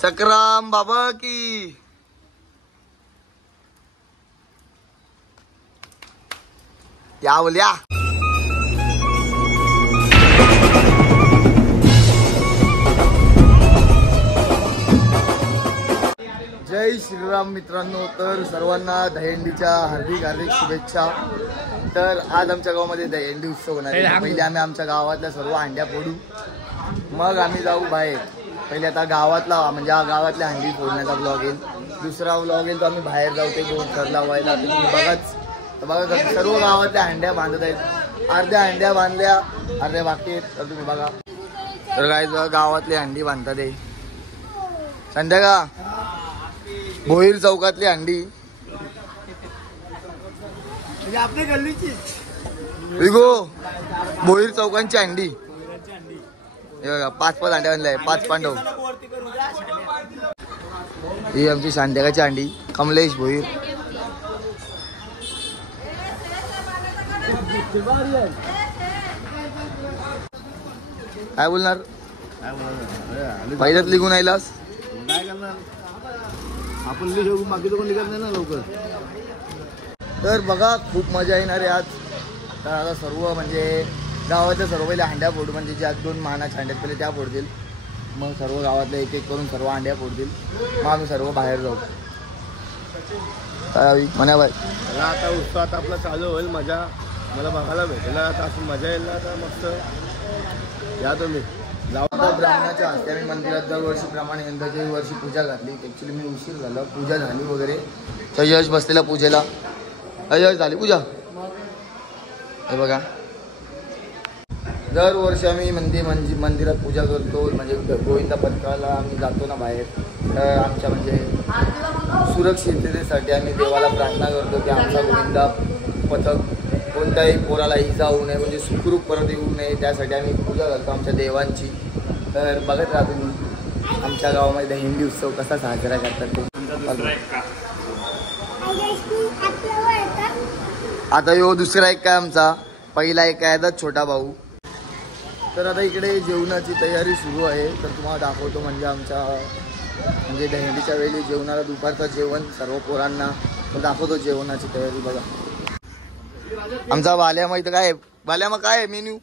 सकराम बाबा की क्या बोलिया। जय श्रीराम मित्रांनो, तर सर्वांना दहीहंडीच्या हार्दिक हार्दिक शुभेच्छा। तर आज आमच्या गावामध्ये दहीहंडी उत्सव होणार आहे। पहिले आम्ही आमच्या गावातल्या सर्व हंड्या फोडू, मग आम्ही जाऊ बाहेर। पहिले आता गावातला म्हणजे गावातल्या हंडी फोडण्याचा ब्लॉग येईल, दुसरा ब्लॉग येईल तो आम्ही बाहेर जाऊ ते दोन थर लावायला। तुम्ही बघाच, बघा सर्व गावातल्या हंड्या बांधत आहेत, अर्ध्या हंड्या बांधल्या अर्ध्या बाकी आहेत। तर तुम्ही बघा, तर काय गावातली हंडी बांधतात आहे। संध्याकाळ भोईर चौकातली हंडी म्हणजे आपल्या गल्लीची भोईर चौकांची हंडी। हे बघा 5 हंड्या बांधल्या, 5 पांडव। ही आमची संध्याकाळची हंडी, कमलेश भोईर। काय बोलणार, पहिल्याच लिहून आयलास काय करणार आपण, लिहून बाकी तर कोण निघत नाही ना लवकर। तर बघा खूप मजा येणार आहे आज। तर आता सर्व म्हणजे गावातल्या सर्व पहिले हंड्या फोडू, म्हणजे ज्या 2 मानाच्या हंड्यात पहिले त्या फोडतील, मग सर्व गावातल्या एक एक करून सर्व हंड्या फोडतील, मग आम्ही सर्व बाहेर जाऊ। म्हणा बाय, आता उत्साहात आपला चालू होईल, मजा मला बघायला भेटेल आता, असं मजा येईल आता मस्त। या तुम्ही गावात ब्राह्मणाच्या हस्ते आम्ही मंदिरात दरवर्षीप्रमाणे यंदाच्या वर्षी पूजा घातली। ॲक्च्युली मी उशीर झाला, पूजा झाली वगैरे, तर यश बसलेला पूजेला, यश झाली पूजा। हे बघा दरवर्षी आम्ही मंदिरात पूजा करतो, म्हणजे गोविंदा पथकाला आम्ही जातो ना बाहेर, तर आमच्या म्हणजे सुरक्षिततेसाठी आम्ही देवाला प्रार्थना करतो की आमचा गोविंदा पथक कोणत्याही पोराला इजा होऊ नये, म्हणजे सुखरूप परत येऊ नये, त्यासाठी आम्ही पूजा करतो आमच्या देवांची। तर बघत राहा तुम्ही आमच्या गावामध्ये दहीहंडी उत्सव कसा साजरा करतात ते। आता यो दुसरा एक काय आमचा, पहिला एक आहे छोटा भाऊ। तर आता इकडे जेवणाची तयारी सुरू आहे, तर तुम्हाला दाखवतो म्हणजे आमच्या म्हणजे दहीहंडीच्या वेळी जेवणाला दुपारचं जेवण सर्व पोरांना दाखवतो, जेवणाची तयारी बघा। आमचा बाल्या इथं काय बाल्या, मग काय मेन्यू,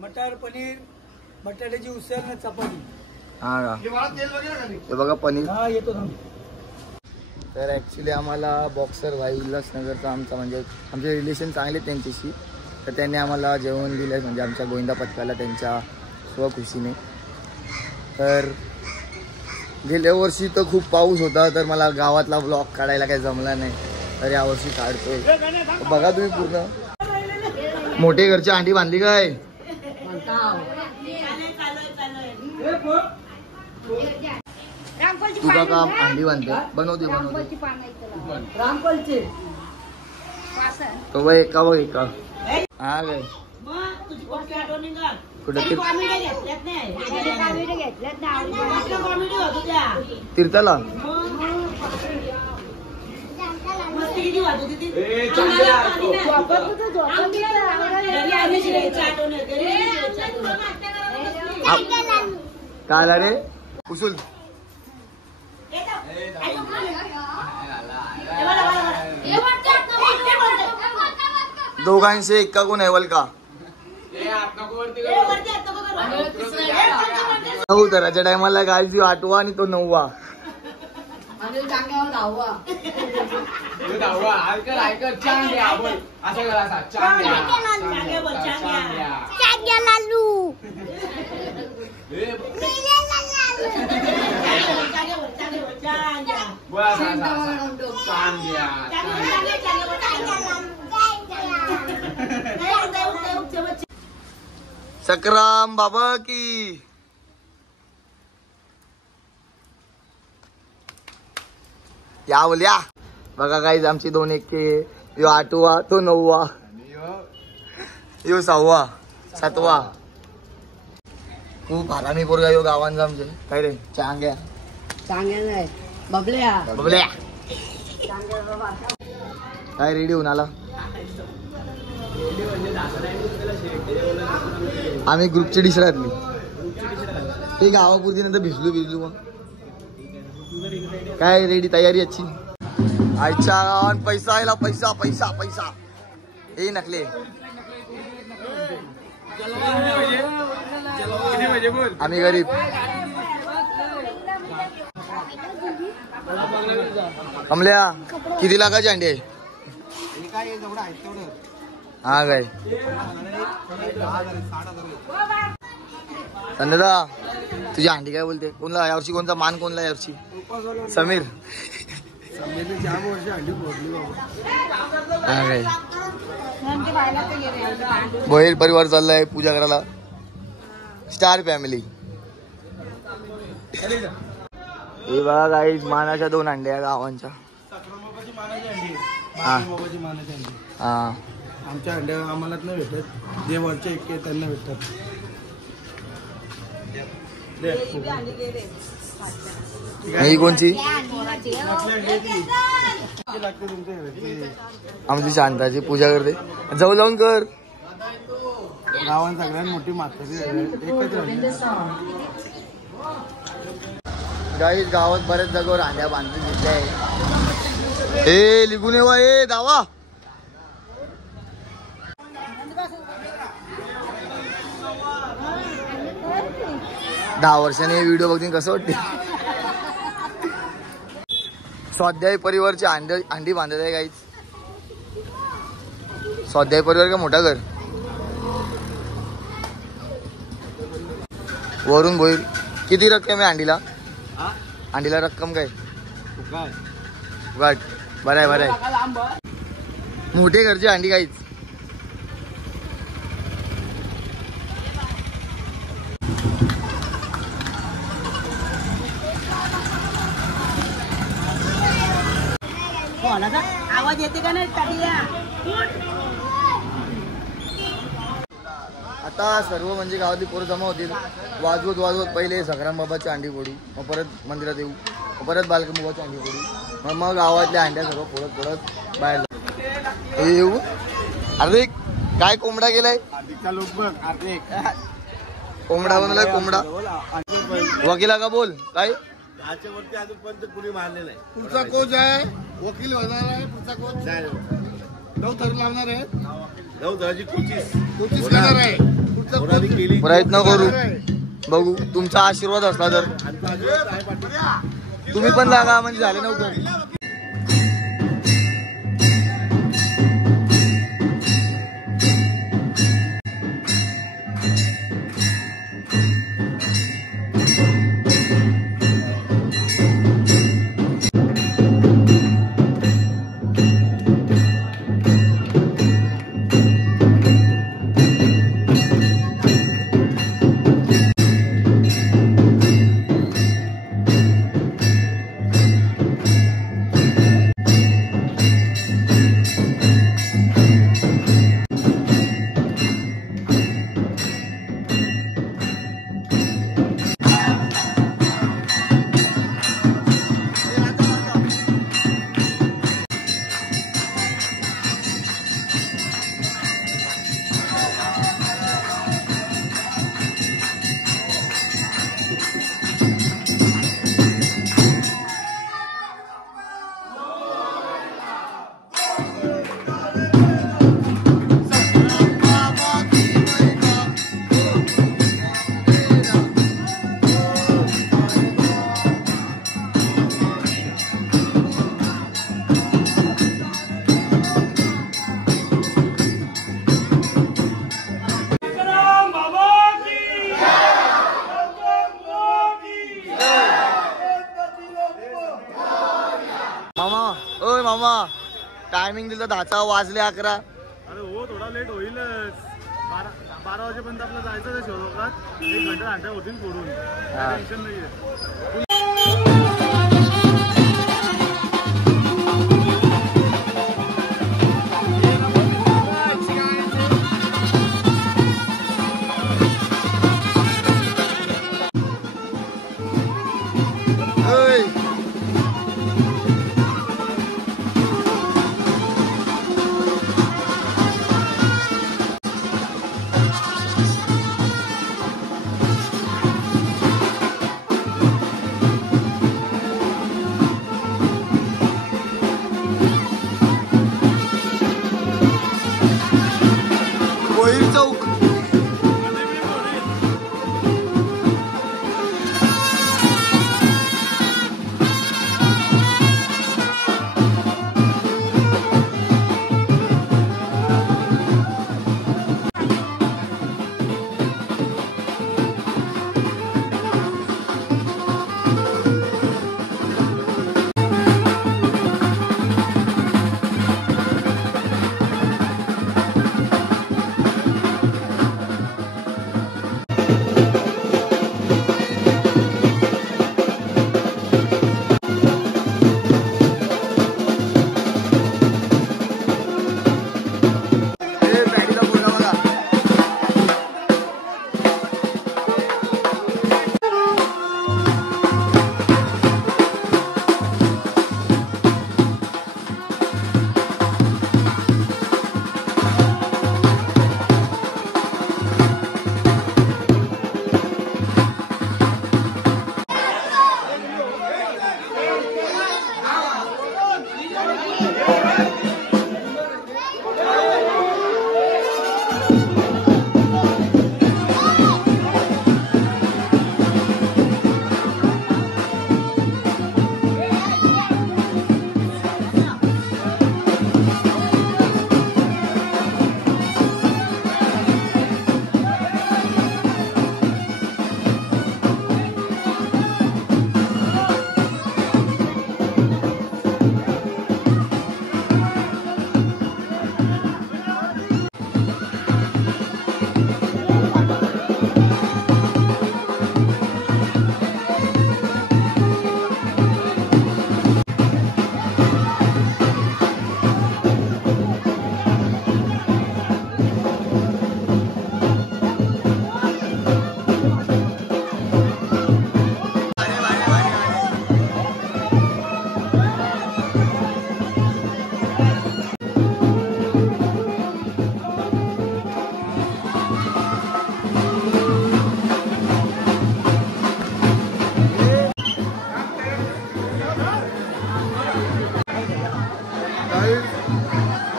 मटर पनीर, बटाट्याची उसळ, चपाती। हा हे बघा पनीर येतो। तर ॲक्च्युली आम्हाला बॉक्सर भाई उल्हासनगरचा आमचा म्हणजे आमचे रिलेशन चांगले त्यांच्याशी, तर त्यांनी आम्हाला जेवण दिलं म्हणजे आमच्या गोविंदा पथकाला त्यांच्या स्वखुशीने। तर गेल्या वर्षी तर खूप पाऊस होता, तर मला गावातला ब्लॉग काढायला काही जमला नाही, तर यावर्षी काढतोय। बघा तुम्ही पूर्ण मोठे घरची हंडी बांधली काय, तुझा काम हंडी बांधते, बनवते तो बघ एका बघ एका। हा काय कुठे तीर्थाला काय आला रे उसूल, दोघांशी एका कोण आहे का तराच्या टायमाला गायची 8वा आणि तो 9वा। सकराम बाबा की या बोल्या बघा गाईज आमची 2 एक्के यो 8वा तो 9वा यो 6वा 7वा खूप आरामी पोरगा यो गावांचा आमचे काय रे चांग्या नाही बबल्या बबल्या काय रेडी होऊन आला आम्ही ग्रुपची डिश राहतली ते गावापुरती नंतर भिजलो मग काय रेडी तयारी अच्छी आजच्या गावात पैसा आला पैसा पैसा पैसा हे नकले आम्ही गरीब कमल्या किती लाखाची अंडी आहे हा काय संध्या तुझी अंडी काय बोलते कोणला यावर्षी कोणता मान कोणला यावर्षी समीर हा काय बहेर परिवार चाललाय पूजा करायला स्टार फॅमिली हे बघा गाईज मानाच्या 2 अंड्या गावांच्या हा आमच्या अंड्या आम्हालाच नाही भेटत जे वरचे एक त्यांना भेटतात ही कोणची आमची शांताची पूजा करते जाऊ लावून कर गावात सगळ्यात मोठी माताची एकच गाईज गावात बऱ्याच जागेवर अंड्या बांधून घेतल्या आहे ए लिगून येवा ए दावा दहा वर्षांनी व्हिडिओ बघतील कसं वाटते स्वाध्याय परिवारची अंडी बांधत आहे गाईज स्वाध्याय परिवार का मोठा घर वरून बोईल किती रक्कम आहे अंडीला अंडीला रक्कम काय वाट बरं आहे मोठे घरची अंडी काहीच आवाज येते का नाही टाकल्या आता सर्व म्हणजे गावातली पोरं जमा होतील वाजवत पहिले सखराम बाबाची अंडी फोडू मग परत मंदिरात येऊ मग परत बालकमुखाची अंडी फोडू मग गावातल्या अंड्या सर्व फोडत बाहेर जाऊ येऊ अरे काय कोंबडा गेलाय कोंबडा बनलाय कोंबडा वकिला का बोल काय वरती अजूनपर्यंत कुणी मारले नाही पुढचा कोच आहे वकील होणार आहे पुढचा कोच नऊ थर लावणार आहे कोचिस घेणार आहे पुढचा प्रयत्न करू बघू तुमचा आशीर्वाद असला तर तुम्ही पण लागा म्हणजे झाले नव्हतं टायमिंग दिलं 10चा, वाजले 11. अरे हो थोडा लेट होईलच. 12 वाजेपर्यंत आपलं जायचं आहे शिवलोकात. 1 घंटा होतील फोडून. टेन्शन नाहीये. चौक.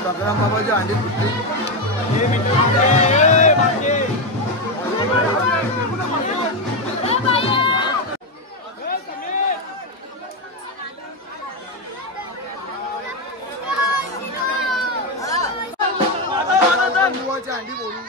संग्राम बाबाची अंडी फुटली. अंडी बोलू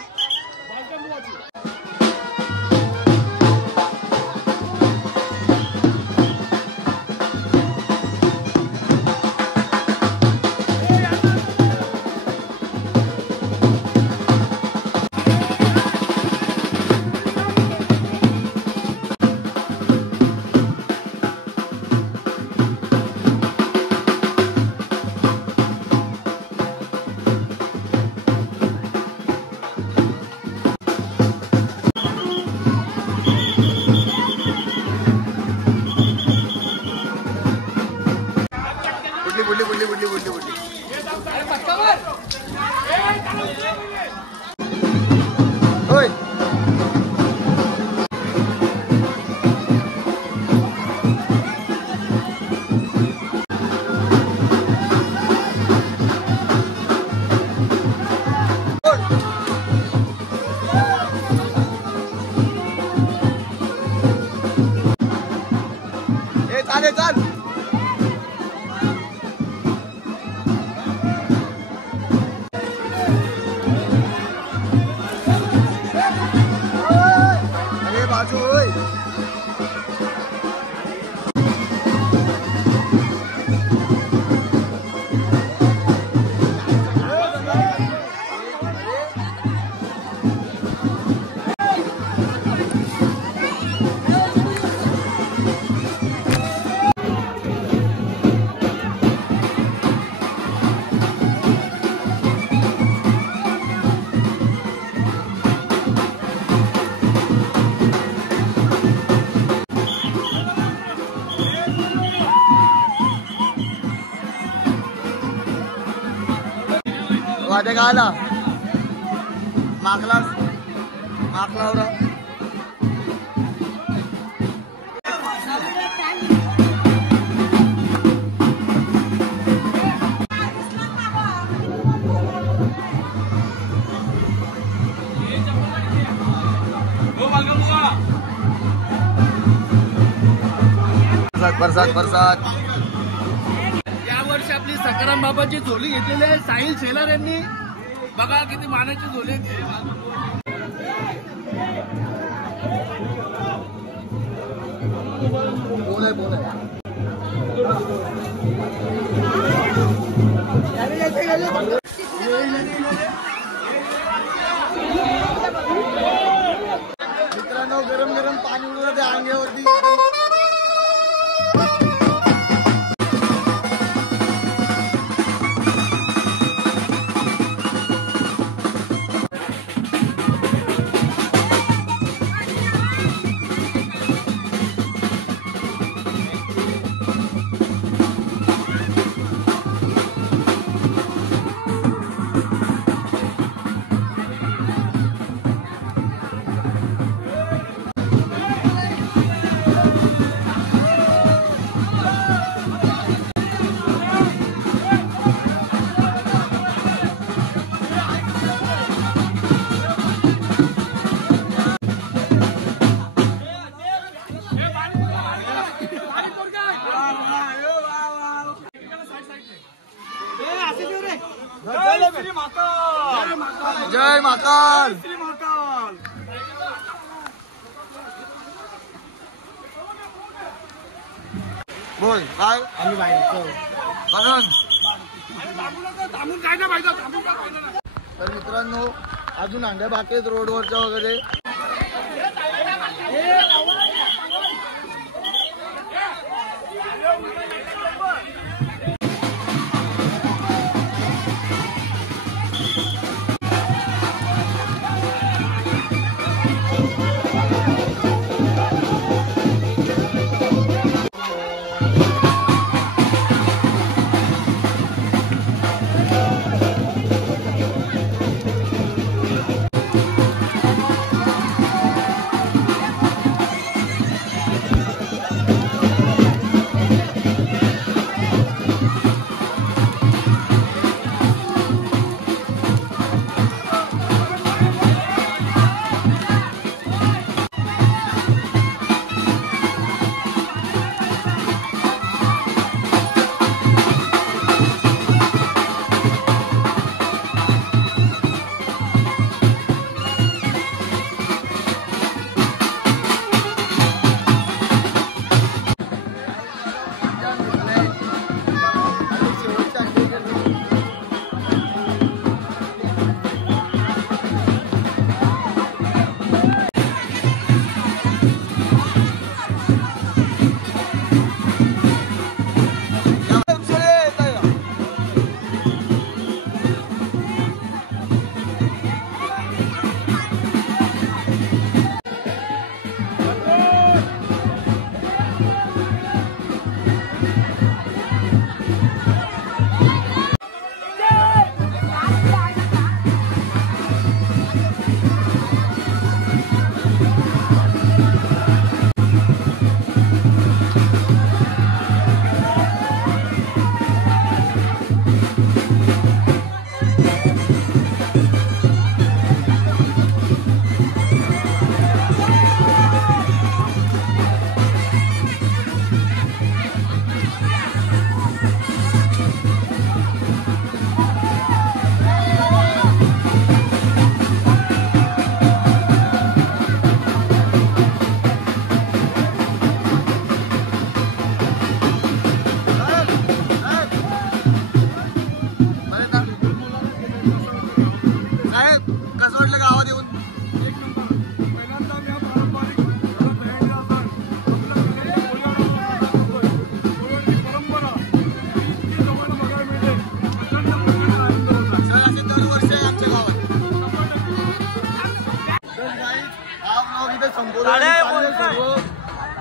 वाद्या का आला माकलावरा प्रसाद यावर्षी आपली सकाराम बाबाची झोली घेतलेली आहे साहिल शेलार यांनी. बघा किती मानाची झोली मित्रांनो गरम गरम पाणी उडवलं त्या अंगावरती. जय महाकाल. बोल काय तर मित्रांनो अजून अंड्या बाकी आहेत रोडवरच्या वगैरे.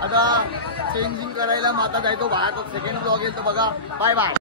आता चेंजिंग करायला माता जायतो बाहेर. सेकंड ब्लॉग येईल तर बघा. Bye bye.